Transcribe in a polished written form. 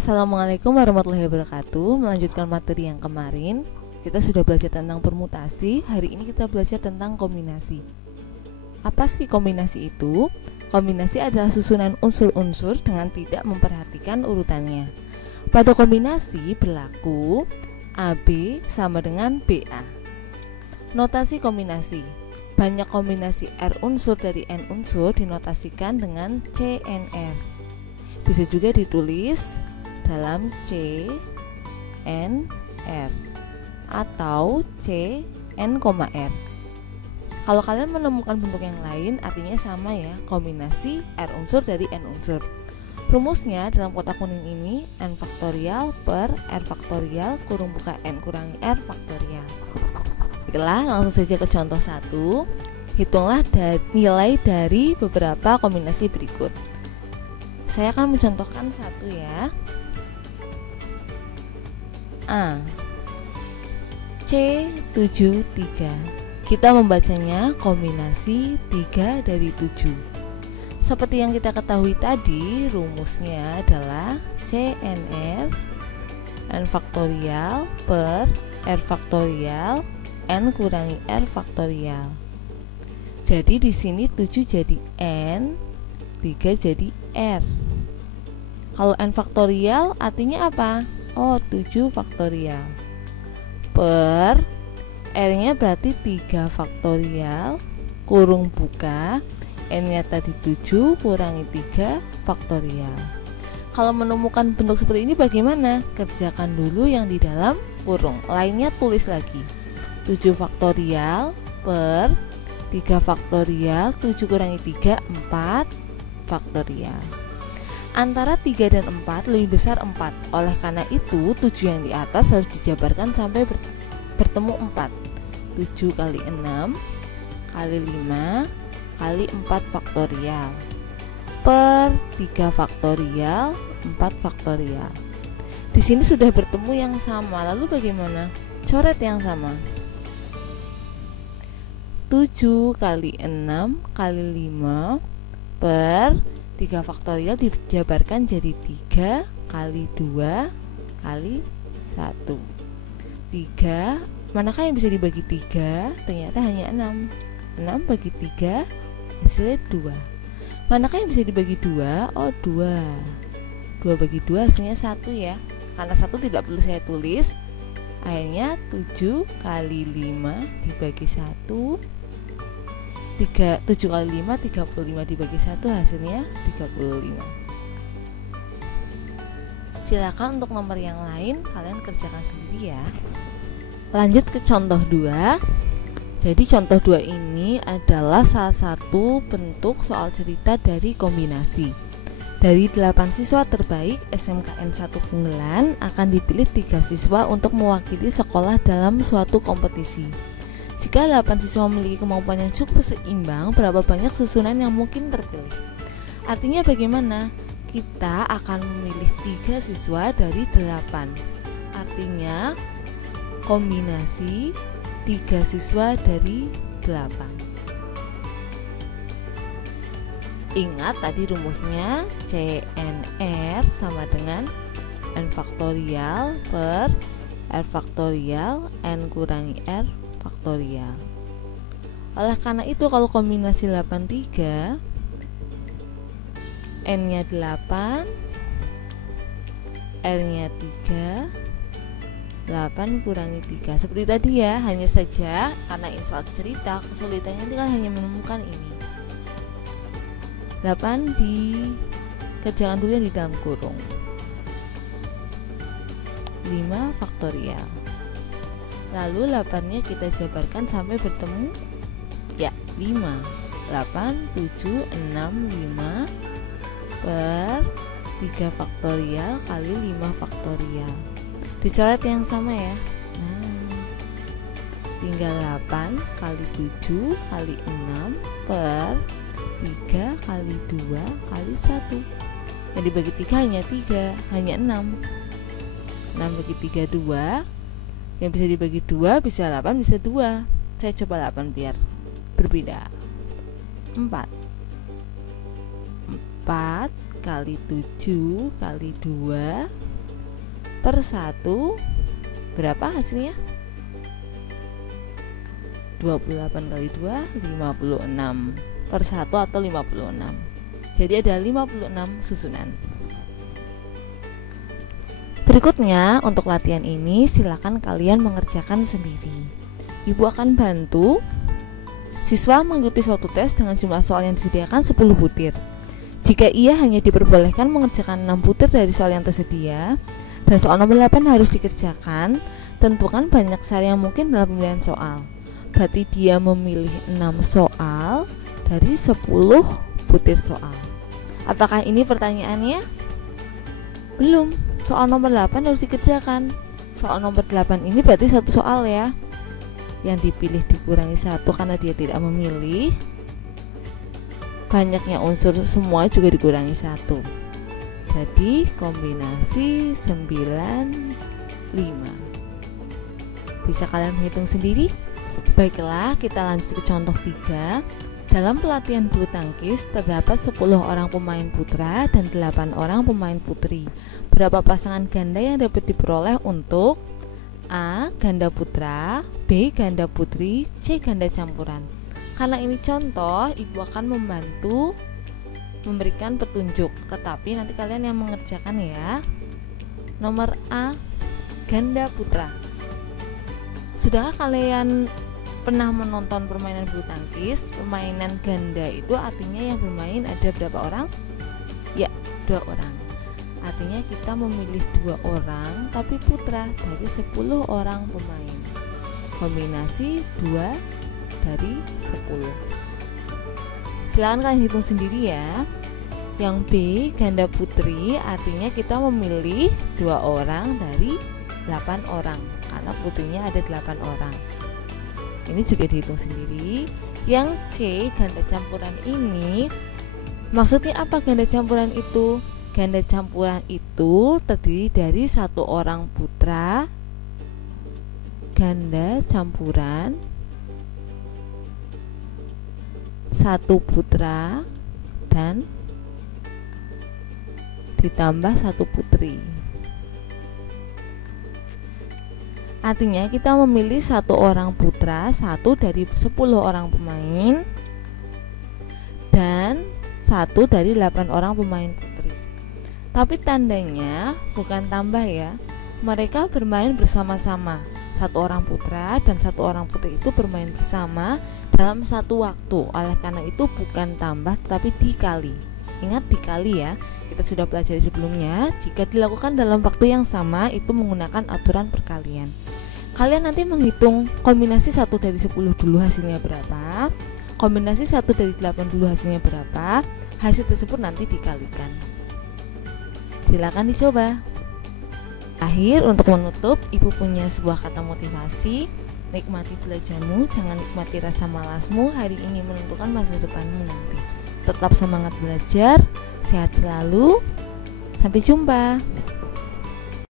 Assalamualaikum warahmatullahi wabarakatuh. Melanjutkan materi yang kemarin, kita sudah belajar tentang permutasi. Hari ini kita belajar tentang kombinasi. Apa sih kombinasi itu? Kombinasi adalah susunan unsur-unsur dengan tidak memperhatikan urutannya. Pada kombinasi berlaku AB sama dengan BA. Notasi kombinasi. Banyak kombinasi R unsur dari N unsur dinotasikan dengan CNR. Bisa juga ditulis dalam CNR atau CN,R. Kalau kalian menemukan bentuk yang lain, artinya sama ya, kombinasi R unsur dari N unsur. Rumusnya dalam kotak kuning ini N faktorial per R faktorial kurung buka N kurangi R faktorial. Baiklah, langsung saja ke contoh 1. Hitunglah nilai dari beberapa kombinasi berikut. Saya akan mencontohkan satu ya. A C73. Kita membacanya kombinasi 3 dari 7. Seperti yang kita ketahui tadi, rumusnya adalah CNR N faktorial per R faktorial N kurangi R faktorial. Jadi di sini 7 jadi N, 3 jadi R. Kalau N faktorial artinya apa? Oh, 7 faktorial per R-nya berarti 3 faktorial kurung buka N-nya tadi 7 kurangi 3 faktorial. Kalau menemukan bentuk seperti ini bagaimana? Kerjakan dulu yang di dalam kurung, lainnya tulis lagi. 7 faktorial per 3 faktorial, 7 kurangi 3, 4 faktorial. Antara 3 dan 4 lebih besar 4. Oleh karena itu 7 yang di atas harus dijabarkan sampai bertemu 4. 7 kali 6 kali 5 kali 4 faktorial per 3 faktorial 4 faktorial. Di sini sudah bertemu yang sama. Lalu bagaimana? Coret yang sama. 7 kali 6 kali 5 per 3 faktorial dijabarkan jadi 3 kali 2 kali 1. 3, manakah yang bisa dibagi 3? Ternyata hanya 6. 6 bagi 3 hasilnya 2. Manakah yang bisa dibagi 2? Oh, 2. 2 bagi 2 hasilnya 1 ya. Karena 1 tidak perlu saya tulis. Akhirnya 7 kali 5 dibagi 1, 7 kali 5 35 dibagi 1 hasilnya 35. Silakan untuk nomor yang lain kalian kerjakan sendiri ya. Lanjut ke contoh 2. Jadi contoh 2 ini adalah salah satu bentuk soal cerita dari kombinasi. Dari 8 siswa terbaik SMKN 1 Punggelan akan dipilih 3 siswa untuk mewakili sekolah dalam suatu kompetisi. Jika 8 siswa memiliki kemampuan yang cukup seimbang, berapa banyak susunan yang mungkin terpilih? Artinya bagaimana? Kita akan memilih 3 siswa dari 8. Artinya kombinasi 3 siswa dari 8. Ingat tadi rumusnya CNR sama dengan N faktorial per R faktorial N kurangi R faktorial. Oleh karena itu kalau kombinasi 83 N-nya 8 R-nya 3 8 kurangi 3. Seperti tadi ya, hanya saja karena ini soal cerita, kesulitannya itu kan hanya menemukan ini. 8 dikerjakan dulu yang di dalam kurung. 5 faktorial. Lalu 8-nya kita jabarkan sampai bertemu ya 5. 8, 7, 6, 5 per 3 faktorial kali 5 faktorial. Dicoret yang sama ya. Nah, tinggal 8 kali 7 kali 6 per 3 kali 2 kali 1. Yang dibagi 3 hanya 3, hanya 6. 6 bagi 3 2. Yang bisa dibagi 2 bisa 8 bisa 2. Saya coba 8 biar berbeda. 4 kali 7 kali 2 per 1 berapa hasilnya? 28 kali 2 56 per 1 atau 56. Jadi ada 56 susunan. Berikutnya untuk latihan ini silakan kalian mengerjakan sendiri. Ibu akan bantu siswa mengikuti suatu tes dengan jumlah soal yang disediakan 10 butir. Jika ia hanya diperbolehkan mengerjakan 6 butir dari soal yang tersedia dan soal nomor 8 harus dikerjakan, tentukan banyak cara yang mungkin dalam pemilihan soal. Berarti dia memilih 6 soal dari 10 butir soal. Apakah ini pertanyaannya? Belum. Soal nomor 8 harus dikerjakan. Soal nomor 8 ini berarti 1 soal ya. Yang dipilih dikurangi 1 karena dia tidak memilih. Banyaknya unsur semua juga dikurangi 1. Jadi kombinasi 9, 5. Bisa kalian hitung sendiri? Baiklah, kita lanjut ke contoh 3. Dalam pelatihan bulu tangkis terdapat 10 orang pemain putra dan 8 orang pemain putri. Berapa pasangan ganda yang dapat diperoleh untuk A. Ganda putra, B. Ganda putri, C. Ganda campuran. Karena ini contoh, ibu akan membantu memberikan petunjuk, tetapi nanti kalian yang mengerjakan ya. Nomor A, ganda putra. Sudahkah kalian pernah menonton permainan bulu tangkis? Permainan ganda itu artinya yang bermain ada berapa orang? Ya, 2 orang. Artinya kita memilih 2 orang tapi putra dari 10 orang pemain. Kombinasi 2 dari 10. Silakan kalian hitung sendiri ya. Yang B, ganda putri, artinya kita memilih 2 orang dari 8 orang karena putrinya ada 8 orang. Ini juga dihitung sendiri. Yang C, ganda campuran ini, maksudnya apa ganda campuran itu? Ganda campuran itu terdiri dari 1 orang putra, ganda campuran, 1 putra dan ditambah 1 putri. Artinya kita memilih 1 orang putra, 1 dari 10 orang pemain dan 1 dari 8 orang pemain putri. Tapi tandanya bukan tambah ya. Mereka bermain bersama-sama. 1 orang putra dan 1 orang putri itu bermain bersama dalam satu waktu. Oleh karena itu bukan tambah tapi dikali. Ingat dikali ya. Kita sudah pelajari sebelumnya. Jika dilakukan dalam waktu yang sama itu menggunakan aturan perkalian. Kalian nanti menghitung kombinasi 1 dari 10 dulu hasilnya berapa, kombinasi 1 dari 8 dulu hasilnya berapa. Hasil tersebut nanti dikalikan. Silakan dicoba. Akhir untuk menutup, ibu punya sebuah kata motivasi. Nikmati belajarmu, jangan nikmati rasa malasmu. Hari ini menentukan masa depanmu nanti. Tetap semangat belajar, sehat selalu. Sampai jumpa.